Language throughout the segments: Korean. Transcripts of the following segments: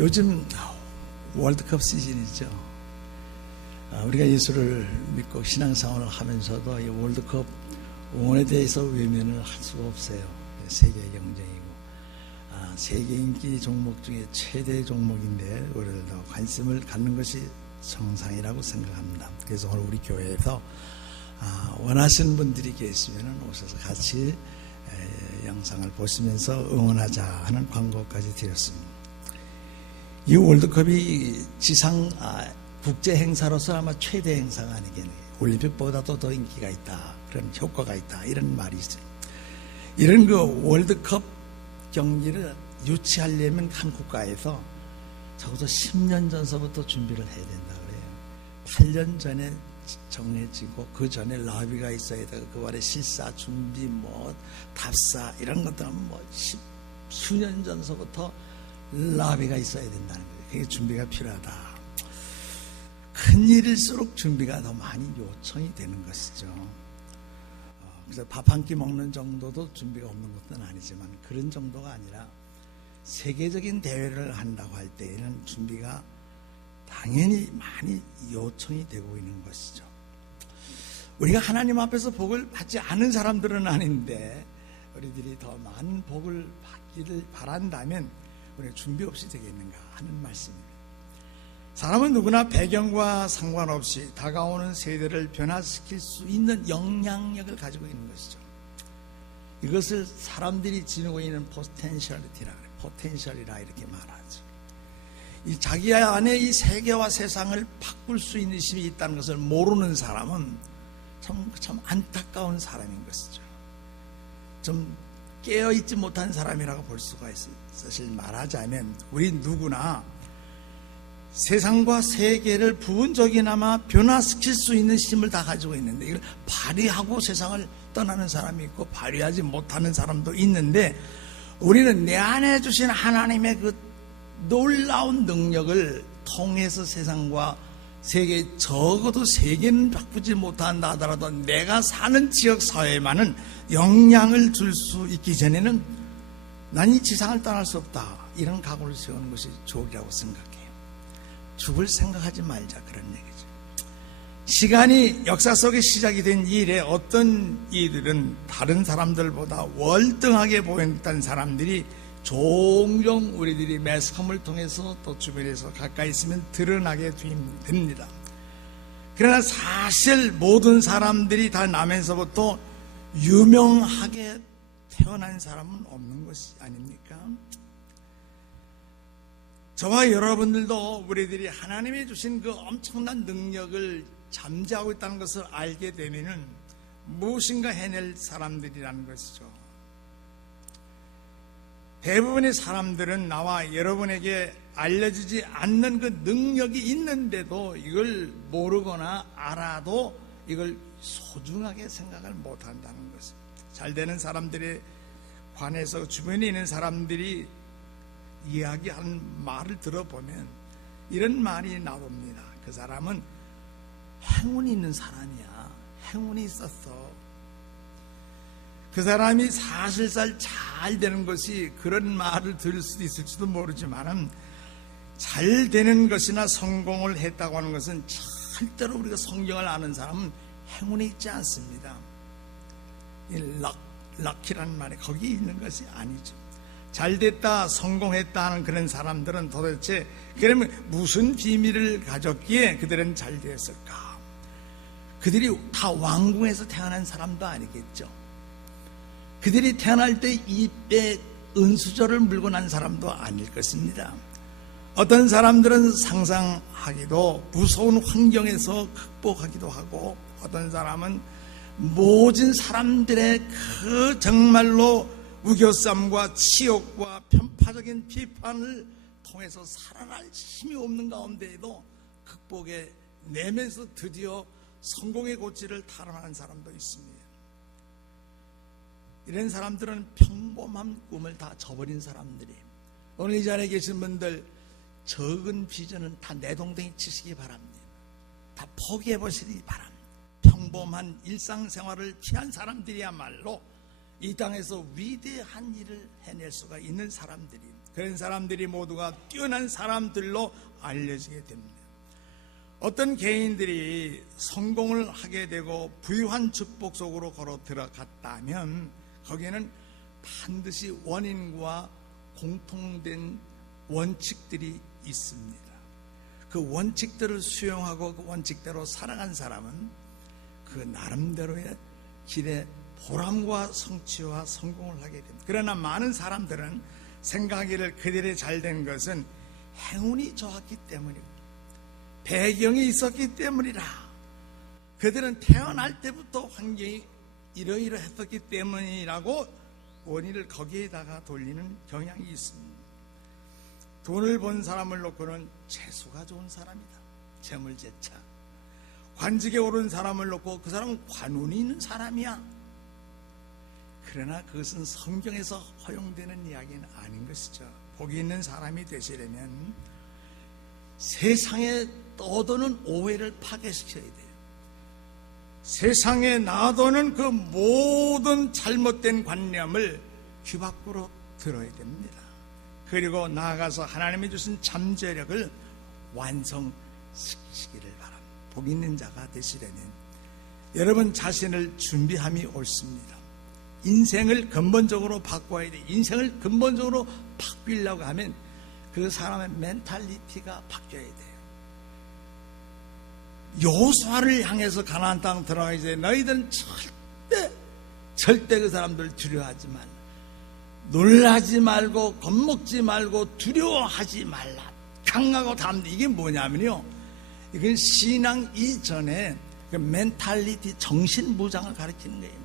요즘 월드컵 시즌이죠. 우리가 예수를 믿고 신앙생활을 하면서도 이 월드컵 응원에 대해서 외면을 할 수가 없어요. 세계 경쟁이고 세계 인기 종목 중에 최대 종목인데 우리들도 관심을 갖는 것이 정상이라고 생각합니다. 그래서 오늘 우리 교회에서 원하시는 분들이 계시면 오셔서 같이 영상을 보시면서 응원하자 하는 광고까지 드렸습니다. 이 월드컵이 지상 국제 행사로서 아마 최대 행사가 아니겠네요. 올림픽보다도 더 인기가 있다, 그런 효과가 있다, 이런 말이 있어요. 이런 그 월드컵 경기를 유치하려면 한 국가에서 적어도 10년 전서부터 준비를 해야 된다 그래요. 8년 전에 정해지고 그 전에 라비가 있어야 되고 그 안에 실사 준비 답사 이런 것들은 수년 전서부터 라비가 있어야 된다는 거예요. 그게 준비가 필요하다. 큰 일일수록 준비가 더 많이 요청이 되는 것이죠. 그래서 밥 한 끼 먹는 정도도 준비가 없는 것은 아니지만 그런 정도가 아니라 세계적인 대회를 한다고 할 때에는 준비가 당연히 많이 요청이 되고 있는 것이죠. 우리가 하나님 앞에서 복을 받지 않은 사람들은 아닌데 우리들이 더 많은 복을 받기를 바란다면 우리가 준비 없이 되겠는가 하는 말씀입니다. 사람은 누구나 배경과 상관없이 다가오는 세대를 변화시킬 수 있는 영향력을 가지고 있는 것이죠. 이것을 사람들이 지니고 있는 포텐셜이라 이렇게 말하죠. 이 자기 안에 이 세계와 세상을 바꿀 수 있는 힘이 있다는 것을 모르는 사람은 참 안타까운 사람인 것이죠. 좀 깨어있지 못한 사람이라고 볼 수가 있어요. 사실 말하자면 우리 누구나 세상과 세계를 부분적이나마 변화시킬 수 있는 힘을 다 가지고 있는데 이걸 발휘하고 세상을 떠나는 사람이 있고 발휘하지 못하는 사람도 있는데 우리는 내 안에 주신 하나님의 그 놀라운 능력을 통해서 세상과 세계, 적어도 세계는 바꾸지 못한다 하더라도 내가 사는 지역 사회에만은 영향을 줄 수 있기 전에는 난 이 지상을 떠날 수 없다, 이런 각오를 세우는 것이 좋으리라고 생각해요. 죽을 생각하지 말자, 그런 얘기죠. 시간이 역사 속에 시작이 된 일에 어떤 이들은 다른 사람들보다 월등하게 보였던 사람들이 종종 우리들이 매스컴을 통해서 또 주변에서 가까이 있으면 드러나게 됩니다. 그러나 사실 모든 사람들이 다 나면서부터 유명하게 태어난 사람은 없는 것이 아닙니까? 저와 여러분들도 우리들이 하나님이 주신 그 엄청난 능력을 잠재하고 있다는 것을 알게 되면은 무엇인가 해낼 사람들이라는 것이죠. 대부분의 사람들은 나와 여러분에게 알려지지 않는 그 능력이 있는데도 이걸 모르거나 알아도 이걸 소중하게 생각을 못한다는 것입니다. 잘 되는 사람들에 관해서 주변에 있는 사람들이 이야기하는 말을 들어보면 이런 말이 나옵니다. 그 사람은 행운이 있는 사람이야. 행운이 있었어. 그 사람이 사실상 잘 되는 것이, 그런 말을 들을 수도 있을지도 모르지만 잘 되는 것이나 성공을 했다고 하는 것은 절대로 우리가 성경을 아는 사람은 행운이 있지 않습니다. 이 럭키라는 말이 거기 있는 것이 아니죠. 잘됐다, 성공했다 하는 그런 사람들은 도대체 그러면 무슨 비밀을 가졌기에 그들은 잘 되었을까? 그들이 다 왕궁에서 태어난 사람도 아니겠죠. 그들이 태어날 때 입에 은수저를 물고 난 사람도 아닐 것입니다. 어떤 사람들은 상상하기도 무서운 환경에서 극복하기도 하고, 어떤 사람은 모진 사람들의 그 정말로 우겨쌈과 치욕과 편파적인 비판을 통해서 살아날 힘이 없는 가운데에도 극복해 내면서 드디어 성공의 고지를 탐하는 사람도 있습니다. 이런 사람들은 평범한 꿈을 다 저버린 사람들이, 오늘 이 자리에 계신 분들 적은 비전은 다 내동댕이 치시기 바랍니다. 다 포기해 보시기 바랍니다. 평범한 일상생활을 피한 사람들이야말로 이 땅에서 위대한 일을 해낼 수가 있는 사람들이, 그런 사람들이 모두가 뛰어난 사람들로 알려지게 됩니다. 어떤 개인들이 성공을 하게 되고 부유한 축복 속으로 걸어 들어갔다면 거기에는 반드시 원인과 공통된 원칙들이 있습니다. 그 원칙들을 수용하고 그 원칙대로 살아간 사람은 그 나름대로의 길에 보람과 성취와 성공을 하게 됩니다. 그러나 많은 사람들은 생각하기를 그들이 잘된 것은 행운이 좋았기 때문이고 배경이 있었기 때문이라, 그들은 태어날 때부터 환경이 이러이러했었기 때문이라고 원인을 거기에다가 돌리는 경향이 있습니다. 돈을 번 사람을 놓고는 재수가 좋은 사람이다, 재물재차. 관직에 오른 사람을 놓고 그 사람은 관운이 있는 사람이야. 그러나 그것은 성경에서 허용되는 이야기는 아닌 것이죠. 복이 있는 사람이 되시려면 세상에 떠도는 오해를 파괴시켜야 돼요. 세상에 놔도는 그 모든 잘못된 관념을 귀 밖으로 들어야 됩니다. 그리고 나아가서 하나님이 주신 잠재력을 완성시키시기를 바랍니다. 복 있는 자가 되시려면 여러분 자신을 준비함이 옳습니다. 인생을 근본적으로 바꿔야 돼요. 인생을 근본적으로 바꾸려고 하면 그 사람의 멘탈리티가 바뀌어야 돼요. 여호수아를 향해서 가나안 땅 들어가기 전에 너희들은 절대 그 사람들 두려워하지 말라, 놀라지 말고 겁먹지 말고 두려워하지 말라, 강하고 담대. 이게 뭐냐면요, 이건 신앙 이전에 그 멘탈리티, 정신무장을 가르치는 거예요.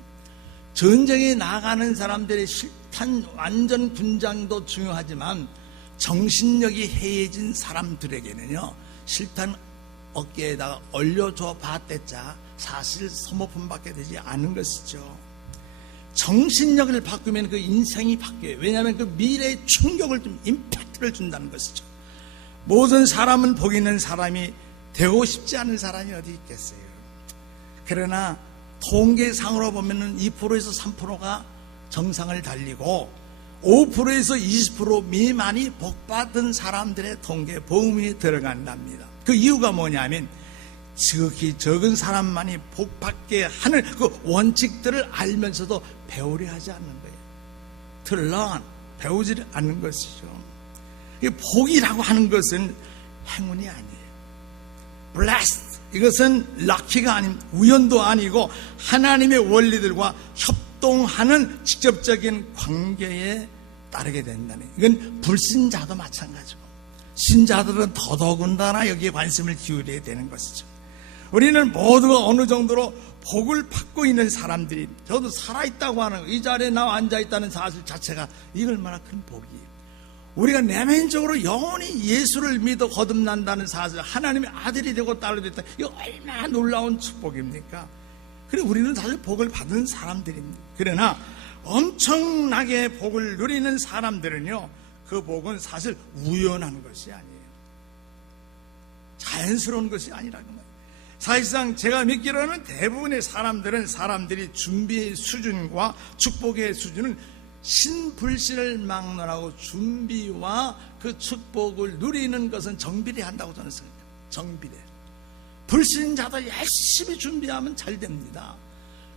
전쟁에 나가는 사람들의 실탄 완전 군장도 중요하지만 정신력이 해이해진 사람들에게는요, 실탄 어깨에다가 올려줘 봤댔자 사실 소모품밖에 되지 않은 것이죠. 정신력을 바꾸면 그 인생이 바뀌어요. 왜냐하면 그 미래의 충격을 좀, 임팩트를 준다는 것이죠. 모든 사람은 복 있는 사람이 되고 싶지 않은 사람이 어디 있겠어요. 그러나 통계상으로 보면은 2%에서 3%가 정상을 달리고 5%에서 20% 미만이 복받은 사람들의 통계 보험이 들어간답니다. 그 이유가 뭐냐면 지극히 적은 사람만이 복받게 하는 그 원칙들을 알면서도 배우려 하지 않는 거예요. 틀런 배우지 않는 것이죠. 복이라고 하는 것은 행운이 아니에요. blessed, 이것은 럭키가 아닌, 우연도 아니고 하나님의 원리들과 협동하는 직접적인 관계에 따르게 된다는, 이건 불신자도 마찬가지고 신자들은 더더군다나 여기에 관심을 기울여야 되는 것이죠. 우리는 모두가 어느 정도로 복을 받고 있는 사람들이, 저도 살아있다고 하는 거, 이 자리에 나 앉아있다는 사실 자체가 이거 얼마나 큰 복이에요. 우리가 내면적으로 영원히 예수를 믿어 거듭난다는 사실, 하나님의 아들이 되고 딸이 됐다, 이거 얼마나 놀라운 축복입니까? 그래, 우리는 사실 복을 받은 사람들입니다. 그러나 엄청나게 복을 누리는 사람들은요, 그 복은 사실 우연한 것이 아니에요. 자연스러운 것이 아니라는 거예요. 사실상 제가 믿기로는 대부분의 사람들은 사람들이 준비의 수준과 축복의 수준은 신불신을 막론하고 준비와 그 축복을 누리는 것은 정비례한다고 저는 생각해요. 정비례. 불신자도 열심히 준비하면 잘 됩니다.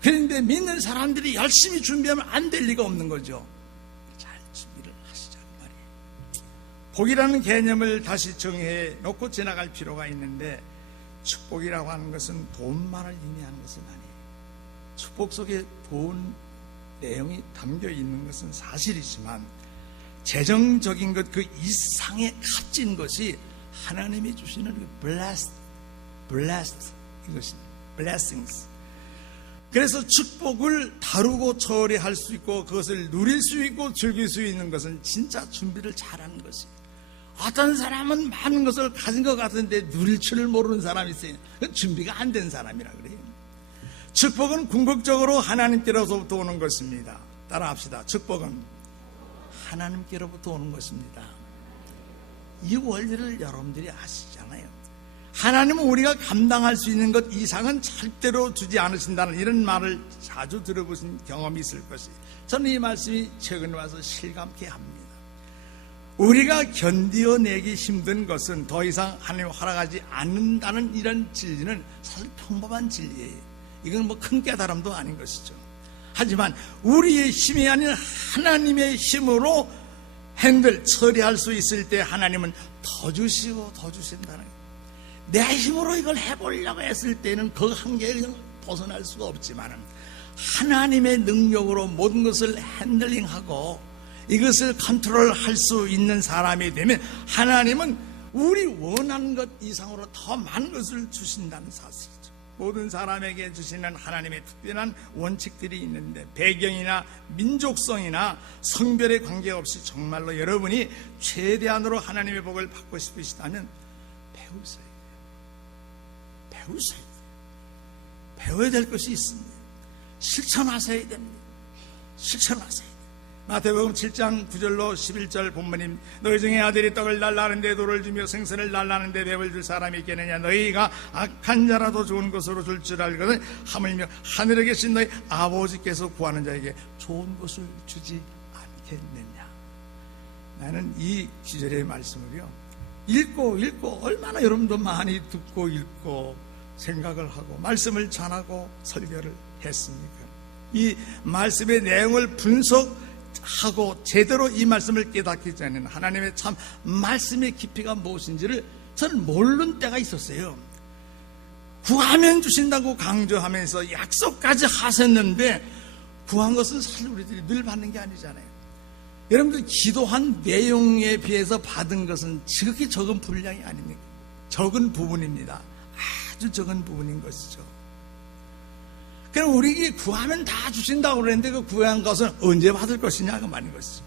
그런데 믿는 사람들이 열심히 준비하면 안 될 리가 없는 거죠. 잘 준비를 하시자고 말이에요. 복이라는 개념을 다시 정해 놓고 지나갈 필요가 있는데, 축복이라고 하는 것은 돈만을 의미하는 것은 아니에요. 축복 속에 돈 내용이 담겨 있는 것은 사실이지만 재정적인 것 그 이상의 값진 것이 하나님이 주시는 blessed 이것입니다. blessings. 그래서 축복을 다루고 처리할 수 있고 그것을 누릴 수 있고 즐길 수 있는 것은 진짜 준비를 잘하는 것이에요. 어떤 사람은 많은 것을 가진 것 같은데 누릴 줄을 모르는 사람이 있어요. 준비가 안 된 사람이라 그래요. 축복은 궁극적으로 하나님께로부터 오는 것입니다. 따라합시다. 축복은 하나님께로부터 오는 것입니다. 이 원리를 여러분들이 아시잖아요. 하나님은 우리가 감당할 수 있는 것 이상은 절대로 주지 않으신다는 이런 말을 자주 들어보신 경험이 있을 것이에요. 저는 이 말씀이 최근에 와서 실감케 합니다. 우리가 견디어내기 힘든 것은 더 이상 하나님 허락하지 않는다는 이런 진리는 사실 평범한 진리예요. 이건 뭐 큰 깨달음도 아닌 것이죠. 하지만 우리의 힘이 아닌 하나님의 힘으로 처리할 수 있을 때 하나님은 더 주시고 더 주신다는 거예요. 내 힘으로 이걸 해보려고 했을 때는 그 한계를 벗어날 수가 없지만 하나님의 능력으로 모든 것을 핸들링하고 이것을 컨트롤할 수 있는 사람이 되면 하나님은 우리 원하는 것 이상으로 더 많은 것을 주신다는 사실이죠. 모든 사람에게 주시는 하나님의 특별한 원칙들이 있는데 배경이나 민족성이나 성별에 관계없이 정말로 여러분이 최대한으로 하나님의 복을 받고 싶으시다면 배우세요. 배우세요. 배워야 될 것이 있습니다. 실천하셔야 됩니다. 실천하세요. 마태복음 7장 9절로 11절 본문임 너희 중에 아들이 떡을 달라는데 돌을 주며 생선을 달라는데 뱀을 줄 사람이 있겠느냐. 너희가 악한 자라도 좋은 것으로 줄 줄 알거든 하물며 하늘에 계신 너희 아버지께서 구하는 자에게 좋은 것을 주지 않겠느냐. 나는 이 기절의 말씀을요 읽고 얼마나 여러분도 많이 듣고 읽고 생각을 하고 말씀을 전하고 설교를 했습니까? 이 말씀의 내용을 분석하고 제대로 이 말씀을 깨닫기 전에는 하나님의 참 말씀의 깊이가 무엇인지를 저는 모르는 때가 있었어요. 구하면 주신다고 강조하면서 약속까지 하셨는데 구한 것은 사실 우리들이 늘 받는 게 아니잖아요. 여러분들 기도한 내용에 비해서 받은 것은 지극히 적은 분량이 아닙니까? 적은 부분입니다. 아주 적은 부분인 것이죠. 그럼 우리에게 구하면 다 주신다고 그랬는데 그 구한 것은 언제 받을 것이냐 그 말인 것이죠.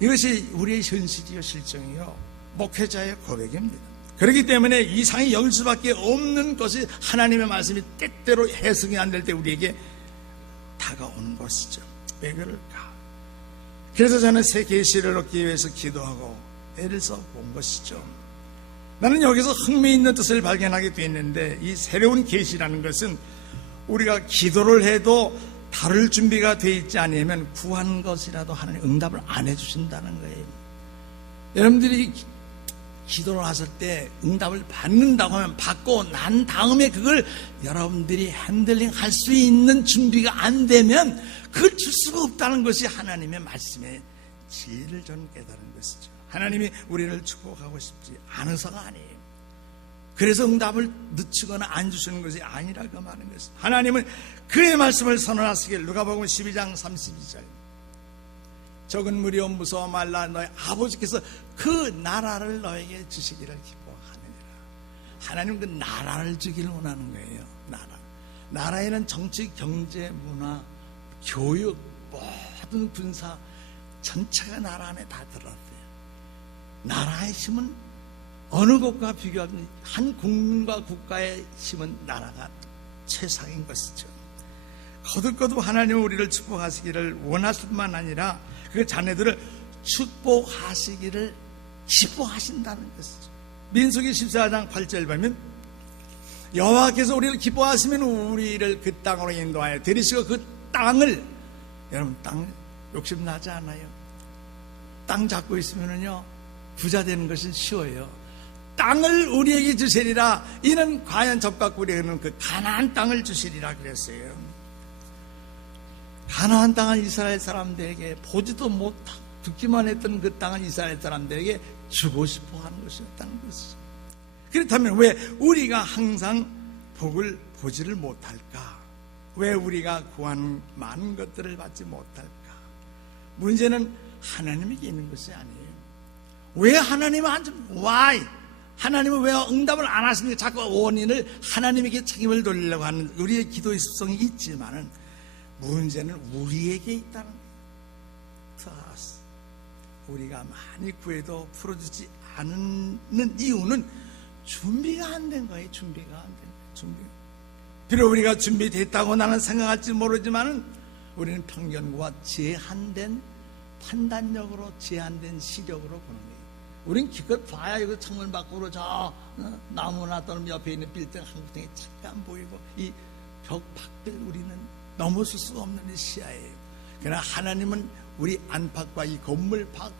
이것이 우리의 현실이요 실정이요 목회자의 고백입니다. 그렇기 때문에 이상이 열 수밖에 없는 것이 하나님의 말씀이 때때로 해석이 안 될 때 우리에게 다가오는 것이죠. 왜 그럴까? 그래서 저는 새 계시를 얻기 위해서 기도하고 애를 써본 것이죠. 나는 여기서 흥미있는 뜻을 발견하게 됐는데 이 새로운 계시라는 것은 우리가 기도를 해도 다룰 준비가 돼 있지 않으면 구한 것이라도 하나님 응답을 안 해주신다는 거예요. 여러분들이 기도를 하실 때 응답을 받는다고 하면 받고 난 다음에 그걸 여러분들이 핸들링 할 수 있는 준비가 안 되면 그걸 줄 수가 없다는 것이 하나님의 말씀의 진리를 저는 깨달은 것이죠. 하나님이 우리를 축복하고 싶지 않아서가 아니에요. 그래서 응답을 늦추거나 안 주시는 것이 아니라고 말하는 것입니다. 하나님은 그의 말씀을 선언하시길 누가복음 12장 32절 적은 무리여 무서워 말라 너희 아버지께서 그 나라를 너에게 주시기를 기뻐하느니라. 하나님은 그 나라를 주기를 원하는 거예요. 나라에는 정치, 경제, 문화, 교육, 모든 군사 전체가 나라 안에 다 들어왔어요. 나라의 힘은 어느 곳과 비교하면 한 국민과 국가의 힘은 나라가 최상인 것이죠. 거듭거듭 하나님은 우리를 축복하시기를 원하실 뿐만 아니라 그 자녀들을 축복하시기를 기뻐하신다는 것이죠. 민수기 14장 8절 보면 여호와께서 우리를 기뻐하시면 우리를 그 땅으로 인도하여 들이시고 그 땅을 여러분 땅 욕심나지 않아요? 땅 잡고 있으면요 부자 되는 것은 쉬워요. 땅을 우리에게 주시리라. 이는 과연 접갖고 우리에게는 그 가나안 땅을 주시리라 그랬어요. 가나안 땅은 이스라엘 사람들에게 보지도 못하고 듣기만 했던 그 땅은 이스라엘 사람들에게 주고 싶어 하는 것이었다는 것이죠. 그렇다면 왜 우리가 항상 복을 보지를 못할까? 왜 우리가 구하는 많은 것들을 받지 못할까? 문제는 하나님에게 있는 것이 아니에요. 왜 하나님은 why? 하나님은 왜 응답을 안 하십니까? 자꾸 원인을 하나님에게 책임을 돌리려고 하는 우리의 기도의 습성이 있지만은 문제는 우리에게 있다는 거예요. 우리가 많이 구해도 풀어주지 않는 이유는 준비가 안 된 거예요. 준비가 안 된 거예요. 비록 우리가 준비됐다고 나는 생각할지 모르지만은 우리는 편견과 제한된 판단력으로 제한된 시력으로 보는 거예요. 우린 기껏 봐야 이거 창문 밖으로 저 나무나 또는 옆에 있는 빌딩 한 구덩이 잠깐 보이고 이 벽 밖을 우리는 넘어설 수 없는 이 시야예요. 그러나 하나님은 우리 안팎과 이 건물 밖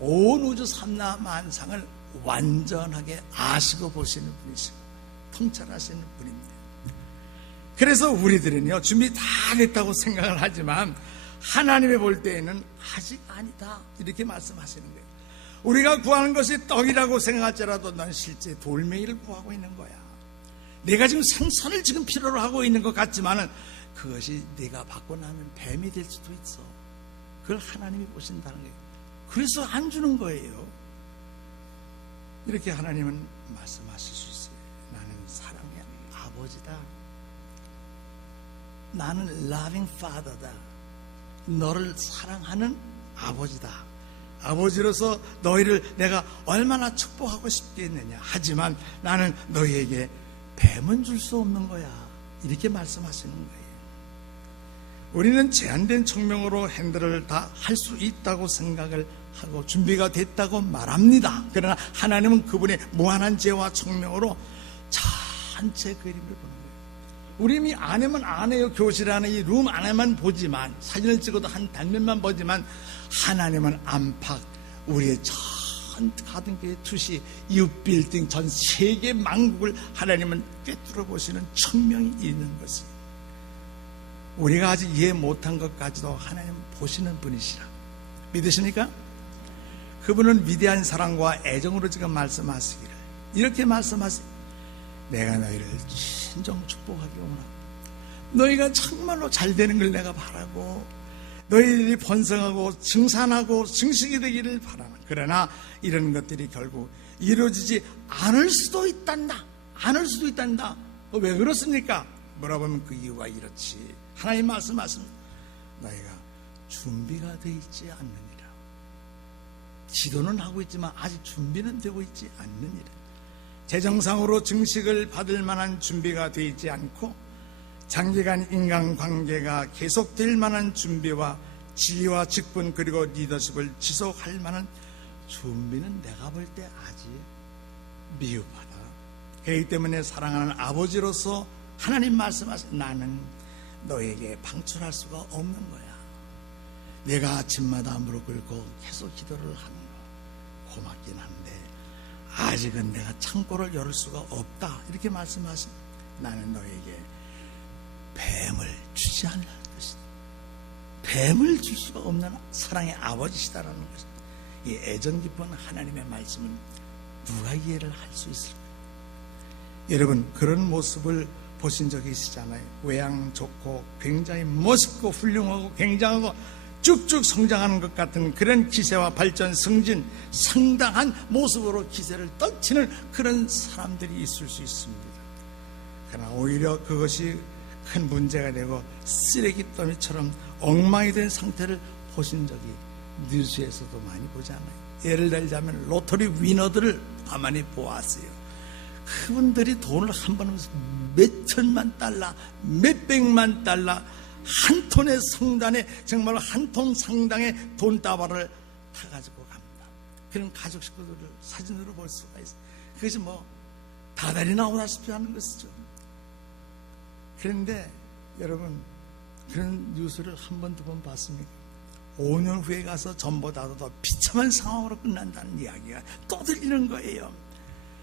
온 우주 삼라만상을 완전하게 아시고 보시는 분이시고 통찰하시는 분입니다. 그래서 우리들은요, 준비 다 됐다고 생각을 하지만 하나님이 볼 때에는 아직 아니다, 이렇게 말씀하시는 거예요. 우리가 구하는 것이 떡이라고 생각할지라도 넌 실제 돌멩이를 구하고 있는 거야. 내가 지금 생선을 지금 필요로 하고 있는 것 같지만은 그것이 내가 받고 나면 뱀이 될 수도 있어. 그걸 하나님이 보신다는 거예요. 그래서 안 주는 거예요. 이렇게 하나님은 말씀하실 수 있어요. 나는 사랑의 아버지다. 나는 loving father다. 너를 사랑하는 아버지다. 아버지로서 너희를 내가 얼마나 축복하고 싶겠느냐. 하지만 나는 너희에게 뱀은 줄 수 없는 거야. 이렇게 말씀하시는 거예요. 우리는 제한된 청명으로 핸들을 다 할 수 있다고 생각을 하고 준비가 됐다고 말합니다. 그러나 하나님은 그분의 무한한 지혜와 청명으로 전체 그림을 보는 거예요. 우리 이 안에만 안에요. 교실 안에 이 룸 안에만 보지만, 사진을 찍어도 한 단면만 보지만 하나님은 안팎 우리의 전 가든교회 투시 이웃 빌딩 전 세계 만국을 하나님은 꿰뚫어 보시는 청명이 있는 것이, 우리가 아직 이해 못한 것까지도 하나님 보시는 분이시라. 믿으십니까? 그분은 위대한 사랑과 애정으로 지금 말씀하시기를 이렇게 말씀하세요. 내가 너희를 진정 축복하기 원하고 너희가 정말로 잘 되는 걸 내가 바라고 너희들이 번성하고 증산하고 증식이 되기를 바라는, 그러나 이런 것들이 결국 이루어지지 않을 수도 있단다. 않을 수도 있단다. 왜 그렇습니까? 물어보면 그 이유가 이렇지. 하나님 말씀하십니다. 너희가 준비가 되어 있지 않느니라. 지도는 하고 있지만 아직 준비는 되고 있지 않느니라. 재정상으로 증식을 받을 만한 준비가 되어 있지 않고 장기간 인간관계가 계속될 만한 준비와 지위와 직분 그리고 리더십을 지속할 만한 준비는 내가 볼 때 아직 미흡하다. 그렇기 때문에 사랑하는 아버지로서 하나님 말씀하세요. 나는 너에게 방출할 수가 없는 거야. 내가 아침마다 무릎 꿇고 계속 기도를 하는 거 고맙긴 한데 아직은 내가 창고를 열을 수가 없다. 이렇게 말씀하십니다. 나는 너에게 뱀을 주지 않을 것이다. 뱀을 줄 수가 없는 사랑의 아버지시다라는 것입니다. 이 애정 깊은 하나님의 말씀은 누가 이해를 할 수 있을까? 여러분, 그런 모습을 보신 적이 있으잖아요. 외양 좋고 굉장히 멋있고 훌륭하고 굉장하고 쭉쭉 성장하는 것 같은 그런 기세와 발전, 승진, 상당한 모습으로 기세를 떨치는 그런 사람들이 있을 수 있습니다. 그러나 오히려 그것이 큰 문제가 되고 쓰레기더미처럼 엉망이 된 상태를 보신 적이 뉴스에서도 많이 보잖아요. 예를 들자면 로터리 위너들을 가만히 보았어요. 그분들이 돈을 한 번 하면서 몇 천만 달러, 몇 백만 달러, 한 톤의 성단에 정말 한 톤 상당의 돈다발을 타가지고 갑니다. 그런 가족 식구들을 사진으로 볼 수가 있어요. 그것이 뭐 다달이 나오다시피 하는 것이죠. 그런데 여러분, 그런 뉴스를 한 번, 두 번 봤습니까? 5년 후에 가서 전보다도 더 비참한 상황으로 끝난다는 이야기가 또 들리는 거예요.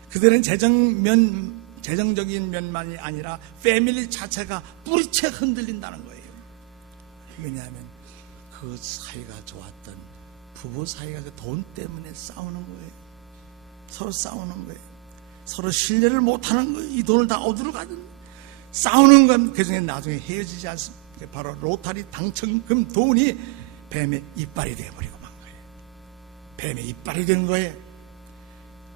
그들은 재정적인 면만이 아니라 패밀리 자체가 뿌리채 흔들린다는 거예요. 왜냐하면 그 사이가 좋았던 부부 사이가 그 돈 때문에 싸우는 거예요. 서로 싸우는 거예요. 서로 신뢰를 못하는 거예요. 이 돈을 다 어디로 가든 싸우는 건 그 중에 나중에 헤어지지 않습니다. 바로 로타리 당첨금 돈이 뱀의 이빨이 되어버리고 만 거예요. 뱀의 이빨이 된 거예요.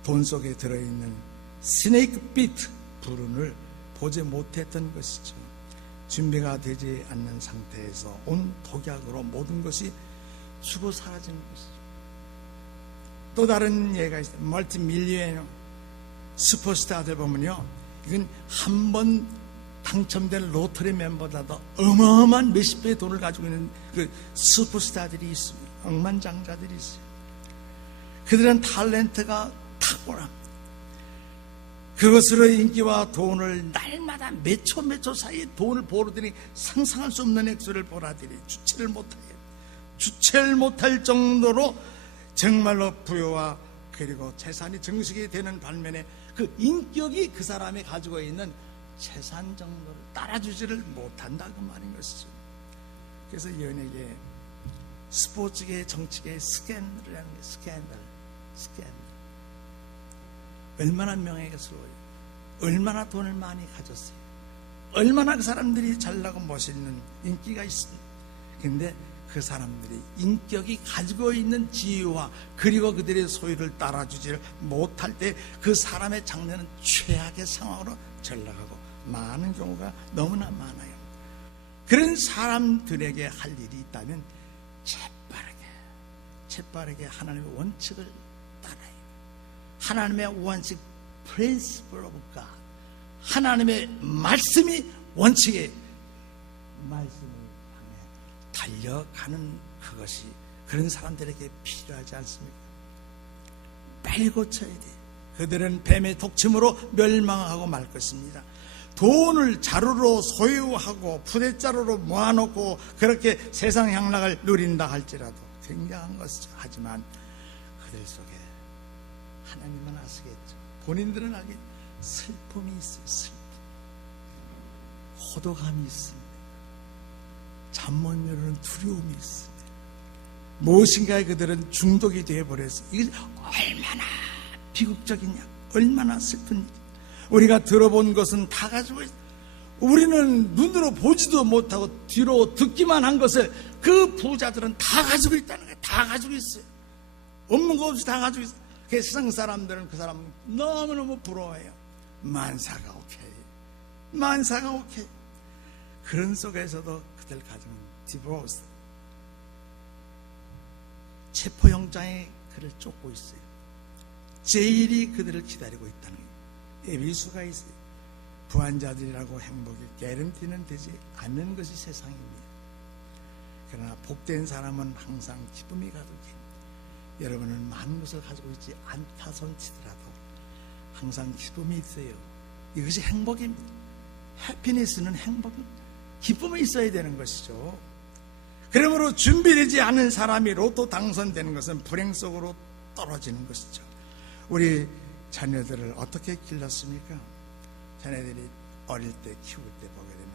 돈 속에 들어있는 스네이크 비트, 불운을 보지 못했던 것이죠. 준비가 되지 않는 상태에서 온 독약으로 모든 것이 죽어 사라지는 것이죠. 또 다른 예가 있어요. 멀티밀리언 슈퍼스타들 보면요, 이건 한 번 당첨된 로터리 멤버보다도 어마어마한 몇십 배의 돈을 가지고 있는 그 슈퍼스타들이 있습니다. 억만장자들이 있어요. 그들은 탤런트가 탁월합니다. 그것으로 인기와 돈을 날마다 몇 초 사이에 돈을 벌어들이 상상할 수 없는 액수를 벌어들이 주체를 못할 정도로 정말로 부여와 그리고 재산이 증식이 되는 반면에 그 인격이 그 사람이 가지고 있는 재산 정도를 따라주지를 못한다 그 말인 것이죠. 그래서 연예계, 스포츠계, 정치계 스캔들이라는 게 스캔들. 얼마나 명예스러워요. 얼마나 돈을 많이 가졌어요. 얼마나 그 사람들이 잘나고 멋있는 인기가 있습니다. 그런데 그 사람들이 인격이 가지고 있는 지위와 그리고 그들의 소유를 따라주지를 못할 때 그 사람의 장래는 최악의 상황으로 전락하고 많은 경우가 너무나 많아요. 그런 사람들에게 할 일이 있다면 재빠르게 하나님의 원칙을 따라요. 하나님의 원칙, principle of God, 하나님의 말씀이 원칙의 말씀을 향해 달려가는 그것이 그런 사람들에게 필요하지 않습니까? 빨리 고쳐야 돼. 그들은 뱀의 독침으로 멸망하고 말 것입니다. 돈을 자루로 소유하고 푸대자루로 모아놓고 그렇게 세상 향락을 누린다 할지라도 굉장한 것이죠. 하지만 그들 속에 하나님만 아시겠죠. 본인들은 알겠죠. 슬픔이 있어요. 슬픔. 호도감이 있습니다. 잠 못 이루는 두려움이 있습니다. 무엇인가에 그들은 중독이 되어버렸어요. 이게 얼마나 비극적이냐, 얼마나 슬픈 일이냐. 우리가 들어본 것은 다 가지고 있어요. 우리는 눈으로 보지도 못하고 뒤로 듣기만 한 것을 그 부자들은 다 가지고 있다는 거예요. 다 가지고 있어요. 없는 거 없이 다 가지고 있어요. 그 세상 사람들은 그 사람 너무너무 부러워해요. 만사가 오케이. 만사가 오케이. 그런 속에서도 그들 가지는 디보스, 체포영장에 그를 쫓고 있어요. 제일이 그들을 기다리고 있다는 거예요. 예비수가 있어요. 부한자들이라고 행복이 개런티는 되지 않는 것이 세상입니다. 그러나 복된 사람은 항상 기쁨이 가득해. 여러분은 많은 것을 가지고 있지 않다 손치더라도 항상 기쁨이 있어요. 이것이 행복입니다. 해피니스는 행복입니다. 기쁨이 있어야 되는 것이죠. 그러므로 준비되지 않은 사람이 로또 당선되는 것은 불행 속으로 떨어지는 것이죠. 우리 자녀들을 어떻게 길렀습니까? 자녀들이 어릴 때 키울 때 보게 되면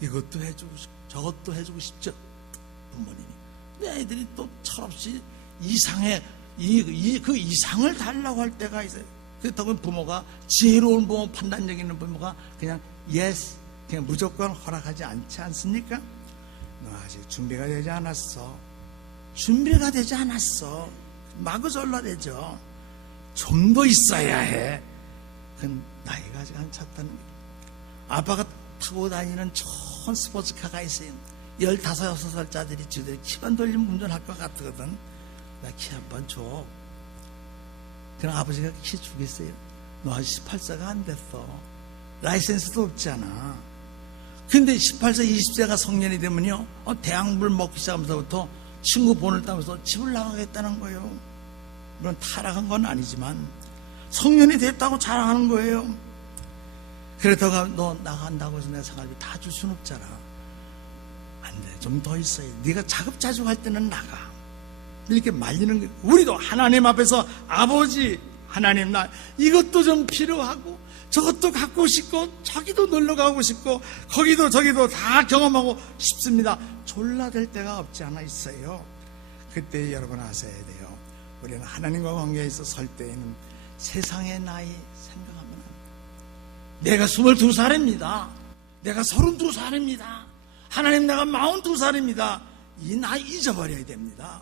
이것도 해주고 싶고 저것도 해주고 싶죠. 부모님이. 근데 애들이 또 철없이 이상의 그 이상을 달라고 할 때가 있어요. 그렇다고 부모가 지혜로운 부모, 판단력 있는 부모가 그냥 yes, 그냥 무조건 허락하지 않지 않습니까? 너 아직 준비가 되지 않았어. 준비가 되지 않았어. 마구 졸라대죠. 좀 더 있어야 해. 그건 나이가 아직 안 찼다는 거예요. 아빠가 타고 다니는 좋은 스포츠카가 있어요. 15, 16살짜리들이 지들 키만 돌리면 운전할 것 같거든. 나 키 한 번 줘. 그럼 아버지가 키 주겠어요? 너 아직 18세가 안 됐어. 라이센스도 없잖아. 근데 18세, 20세가 성년이 되면요, 대학물 먹기 시작하면서부터 친구 본을 따면서 집을 나가겠다는 거예요. 물론 타락한 건 아니지만 성년이 됐다고 자랑하는 거예요. 그렇다고 너 나간다고 해서 내가 생활비 다 줄 수는 없잖아. 안 돼. 좀 더 있어야 돼. 네가 자급자족할 때는 나가. 이렇게 말리는 거예요. 우리도 하나님 앞에서 아버지 하나님, 나 이것도 좀 필요하고 저것도 갖고 싶고 저기도 놀러 가고 싶고 거기도 저기도 다 경험하고 싶습니다. 졸라댈 때가 없지 않아 있어요. 그때 여러분 아셔야 돼요. 우리는 하나님과 관계에서 설 때에는 세상의 나이 생각하면 안 돼요. 내가 22살입니다. 내가 32살입니다. 하나님, 내가 42살입니다. 이 나이 잊어버려야 됩니다.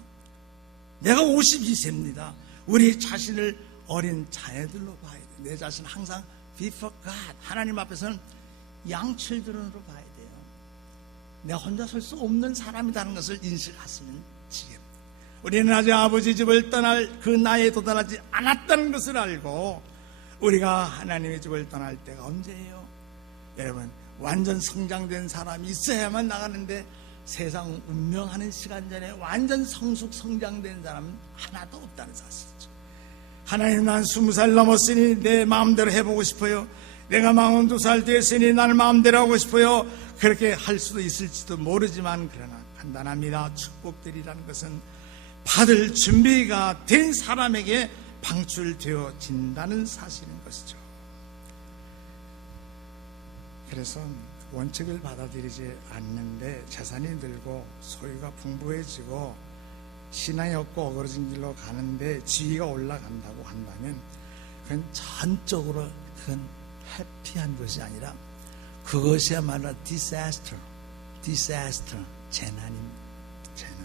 내가 52세입니다. 우리 자신을 어린 자녀들로 봐야 돼요. 내 자신 항상 before God, 하나님 앞에서는 양칠드런으로 봐야 돼요. 내가 혼자 설 수 없는 사람이라는 것을 인식하시면 지겠습니다. 우리는 아직 아버지 집을 떠날 그 나이에 도달하지 않았다는 것을 알고 우리가 하나님의 집을 떠날 때가 언제예요? 여러분, 완전 성장된 사람이 있어야만 나가는데 세상 운명하는 시간 전에 완전 성숙 성장된 사람은 하나도 없다는 사실이죠. 하나님, 난 20살 넘었으니 내 마음대로 해보고 싶어요. 내가 42살 됐으니 나를 마음대로 하고 싶어요. 그렇게 할 수도 있을지도 모르지만 그러나 간단합니다. 축복들이라는 것은 받을 준비가 된 사람에게 방출되어진다는 사실인 것이죠. 그래서 원칙을 받아들이지 않는데 재산이 늘고 소유가 풍부해지고 신앙이 없고 어그러진 길로 가는데 지위가 올라간다고 한다면 그건 전적으로 그건 해피한 것이 아니라 그것이야말로 디사스터, 재난입니다. 재난.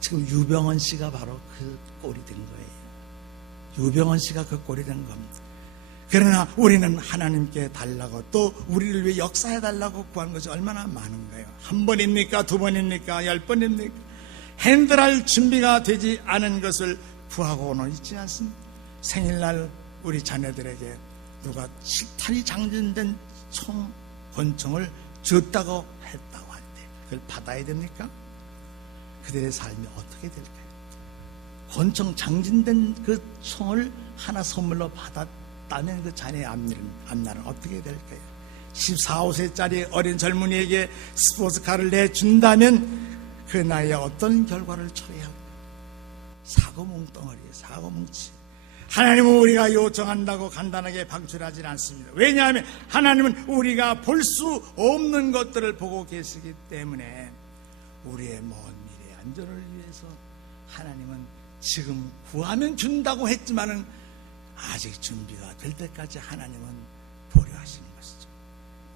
지금 유병헌 씨가 바로 그 꼴이 된 거예요. 유병헌 씨가 그 꼴이 된 겁니다. 그러나 우리는 하나님께 달라고 또 우리를 위해 역사해달라고 구한 것이 얼마나 많은 거예요. 한 번입니까? 두 번입니까? 10번입니까? 핸들할 준비가 되지 않은 것을 구하고는 있지 않습니까? 생일날 우리 자녀들에게 누가 실타리 장전된 권총을 줬다고 했다고 할 때 그걸 받아야 됩니까? 그들의 삶이 어떻게 될까요? 권총 장전된 그 총을 하나 선물로 받았다면 그 자녀의 앞날은 어떻게 될까요? 14, 15세짜리 어린 젊은이에게 스포츠카를 내준다면 그 나이에 어떤 결과를 초래할까? 사고뭉덩어리에 사고뭉치. 하나님은 우리가 요청한다고 간단하게 방출하지 않습니다. 왜냐하면 하나님은 우리가 볼 수 없는 것들을 보고 계시기 때문에 우리의 먼 미래 안전을 위해서 하나님은 지금 구하면 준다고 했지만은 아직 준비가 될 때까지 하나님은 보려하시는 것이죠.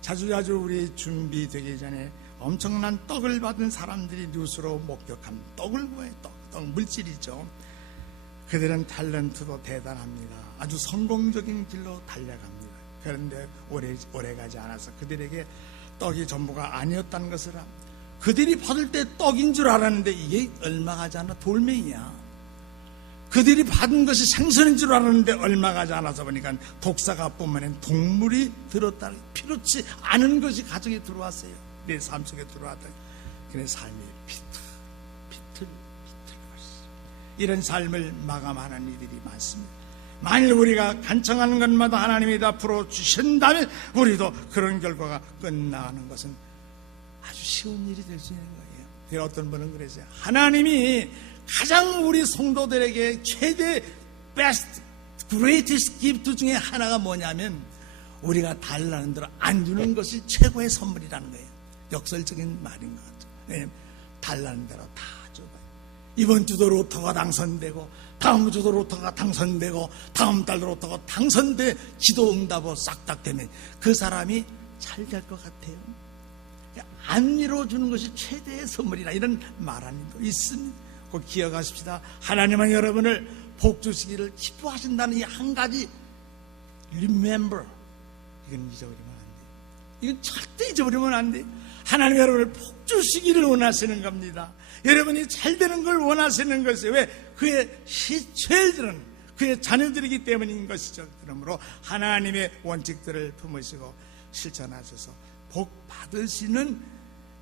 자주자주 우리 준비되기 전에 엄청난 떡을 받은 사람들이 뉴스로 목격합니다. 떡을 구해, 떡 물질이죠. 그들은 탤런트도 대단합니다. 아주 성공적인 길로 달려갑니다. 그런데 오래 가지 않아서 그들에게 떡이 전부가 아니었다는 것을 합니다. 그들이 받을 때 떡인 줄 알았는데 이게 얼마 가지 않아 돌멩이야. 그들이 받은 것이 생선인 줄 알았는데 얼마 가지 않아서 보니까 독사가 뿐만 동물이 들었다. 필요치 않은 것이 가정에 들어왔어요. 내 삶 속에 들어왔다. 그의 삶이 비틀 것이죠. 이런 삶을 마감하는 이들이 많습니다. 만일 우리가 간청하는 것마다 하나님이 다 풀어주신다면 우리도 그런 결과가 끝나는 것은 아주 쉬운 일이 될 수 있는 거예요. 어떤 분은 그랬어요. 하나님이 가장 우리 성도들에게 최대 베스트 greatest gift 중에 하나가 뭐냐면 우리가 달라는 대로 안 주는 것이 최고의 선물이라는 거예요. 역설적인 말인 것 같죠. 왜냐하면 달라는 대로 다 줘봐요. 이번 주도 로또가 당선되고 다음 주도 로또가 당선되고 다음 달도 로또가 당선돼 기도 응답으로 싹딱 되면 그 사람이 잘 될 것 같아요. 안 이루어주는 것이 최대의 선물이라 이런 말하는 거 있습니다. 꼭 기억하십시다. 하나님은 여러분을 복 주시기를 기뻐하신다는 이 한 가지 remember. 이건 잊어버리면 안 돼요. 이건 절대 잊어버리면 안 돼요. 하나님 여러분을 복 주시기를 원하시는 겁니다. 여러분이 잘 되는 걸 원하시는 것이 왜? 그의 children, 그의 자녀들이기 때문인 것이죠. 그러므로 하나님의 원칙들을 품으시고 실천하셔서 복 받으시는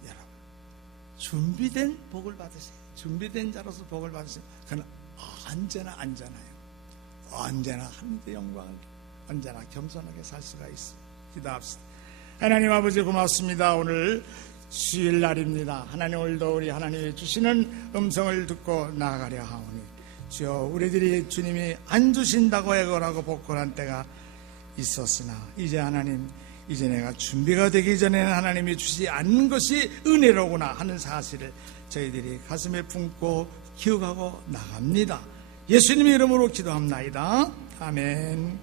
여러분, 준비된 복을 받으세요. 준비된 자로서 복을 받으시면 그는 언제나 안전해요. 언제나 하나님의 영광을 언제나 겸손하게 살 수가 있습니다. 기도합시다. 하나님 아버지 고맙습니다. 오늘 주일날입니다. 하나님 오늘도 우리 하나님이 주시는 음성을 듣고 나아가려 하오니 주여 우리들이 주님이 안 주신다고 애걸하고 복걸한 때가 있었으나 이제 하나님 이제 내가 준비가 되기 전에는 하나님이 주시지 않는 것이 은혜로구나 하는 사실을 저희들이 가슴에 품고 기억하고 나갑니다. 예수님의 이름으로 기도합나이다. 아멘.